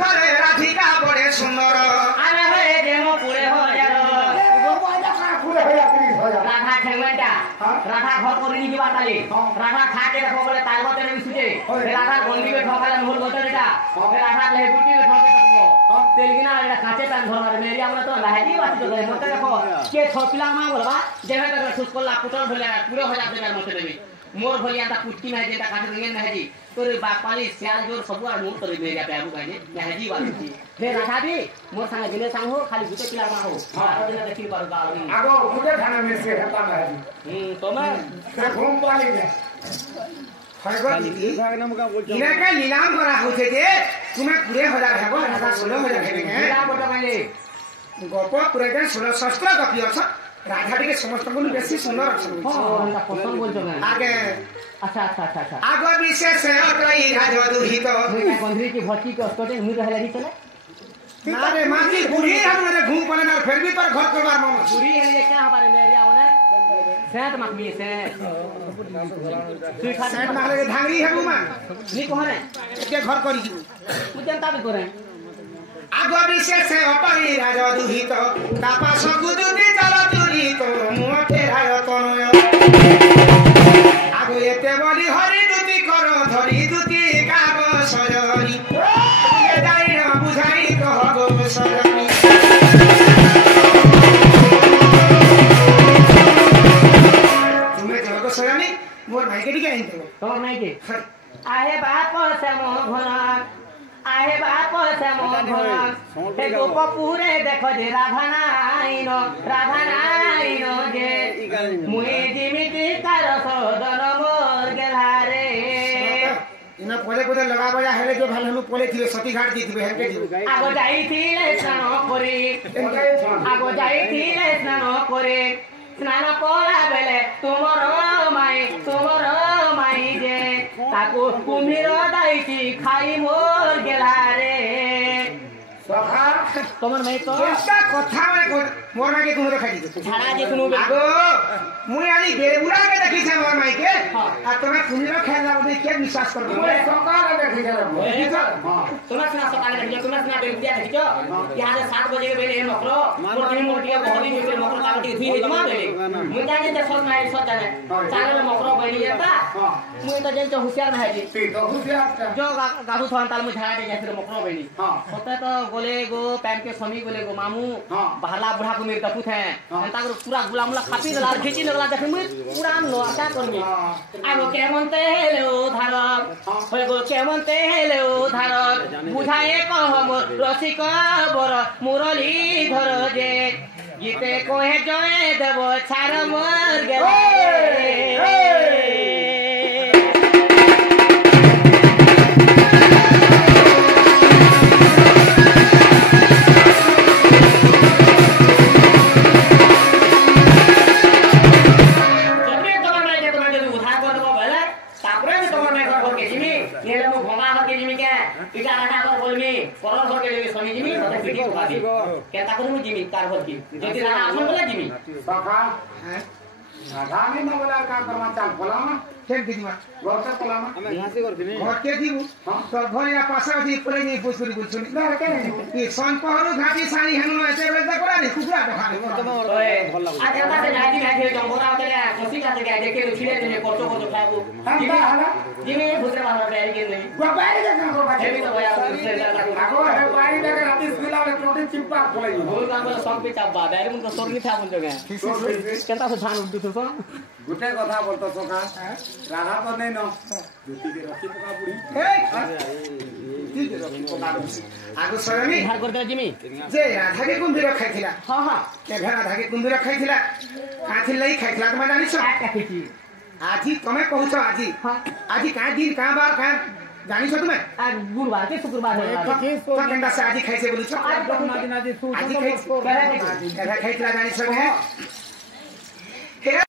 ঘরে রাধিকা বড়ে সুন্দর আরে হয়ে যেমন পুরে হয়ে গেল রাধা খেলবেনটা রাধা ঘর করে নিয়ে যাবার তালে রাধা খাটে দেখো বলে তাল বতে মিশুতে রাধা গন্ডিবে ঠকালে মূল বতে এটা রাধা লেবুটি ঠকে দেখো তেলগিনা এটা কাঁচে টান ধরবার মেরি আমরা তো লাহেজি বাতি তো মতে দেখো কে ছপিলা মা বলবা যেবে তো সুস করলা পুটল ধরে পুরো হয়ে যাবে মতে দেবি मोर भलिया ता पुटकी में जेता काटे रिंगन में हेजी तोरे बापाली सियाल जोर सब आ मोर तोरे मेरिया पे आबू काजे या हेजी वाली थी हे राधा भी मोर संग दिने संग हो खाली गुटे पिला मा हो हां दिन देखि पर गाल आगो गुटे खाना में से हेता ना तो मैं से घूम पाली में फरगो दीदी इना के नीलाम करा होछे जे तुम्हें पूरे हजार हेबो राधा 16,000 हेबे नीलाम बटा माने गप पूरे के 16 शस्त्र कपि छ राधा टिके समस्त को बेसी सुंदर अछि हां पसंद बोल जो आगे अच्छा अच्छा अच्छा अच्छा आगो विशेष अतई राजा दुहित बंधरी की भट्टी के अस्पताल मुई रहले ही चले ना रे माटी पूरी हमरे घूम पले ना फिर भी पर घर करवार मन पूरी है ये क्या हमारे मेरिया होने सेंट मखमी से सेंट मारे धांगरी है बुमा नी कोने के घर करी मु जनता भी करे आगो विशेष अतई राजा दुहित तापा सगुदुदी चल दुरित मुठे राय तनय आगो एते बली हरि दुती कर धरि दुती काग सजरी तुमे जाई न बुझाई कह गो सजनी तुमे जग सजनी मोर भाई के दिके आइते तो नहीं के आहे बाप से मोह घना आहे बाप से मोह घना हे गोप पूरे देखो जे राधा नाइनो जे मुई जिमिति कर सदन मोर गेलारे इना पले कोदे लगा बजा हेले जो भाल हम पले थिले सती घाट दिथिबे हेके दिबे आगो जाई थिले स्नान करे आगो जाई थिले स्नान करे स्नान करा बेले तुमर माई जे ताको कुम्भीर दाइची खाई मोर गेलारे सखा তোমার মাই তো केस्टा कथा माने मोर माई के कुमरो खाई दे झाड़ा जे कुनो आगो मुई आली बेबुरा के देखि छ मोर माई के आ तोरा कुमरो खाइला बदे के विश्वास करबो मोर सकाल देखि जरा तुम्हारा सुना सकाल देखि तुम्हारा सुना बेबिया देखि जो यहां से 7 बजे के बेले मकरो मोटी मोटी बहली के मकरो काटी थी जमा बेले मुई जाने ते सोच माई सोच जाने चाले मकरो बहली जाता मुई तो जेन होशियार ना है जी तो होशियार जो गाधु थन ताल मुई झाड़ा दे जैसे मकरो बहली होता तो गोले गो पैम के समी गोले गो मामू बहला बुढ़ा को मेरे दपुत है एंता को पूरा गुलामुला खापी दला खींची लगला देख मुई पूरा लो आशा करनी आगो के मनते हेले धारक होय गो के मनते हेले धारक बुझाए कह मोर रसिक बर मुरली धर जे गीते कोहे जय देव छार मोर गेले केता को जिमी कार भर की जति राणा अपन बोला जिमी सखा हैं राधा में न बोला का करवा चाल बोला ना केन दिमा घर से बोला ना यहां से कर दिने घर के दिबु तो घर या पासा जी पले नहीं पुछुरी बुझुनी ना के ये सन पहरु घाटी सारी हनु एते बेलता कोरा रे कुकुरा देखा रे ओए आज जता से जाती मैं के जंगोरा होते कोसी का से देखे छिले ने कोटो कोटो खाबो हम हाला जिमी भूतरे बाहर बैठ के नहीं वो बैठ के काम को बात हेवी तो भया आगो है बारी लगे राती स्कूल आवे प्रोटीन चिपका खोलाई भूल काम बोले सब पे चाबा बैर मुन को सोरनी था मुन जगह केता से धान उठ तो गुटे कथा बोलतो सखा राधा तो नहीं न ज्योति के रखी पका बुढ़ी ठीक है रखी पका आगो सरनी धार कर दे जिमी जे राधा के कुंभीर खाइथिला हां हां के राधा के कुंभीर खाइथिला काथिल लई खाइथिला त जानि छ आजी तमे कहू छ आजी आजी का दिन का बार का जानि छ तुमे आज गुरुवार के शुक्रवार है तो कंडा से आजी खाइसे बोलु छ आज आजी खाइथिला जानि छ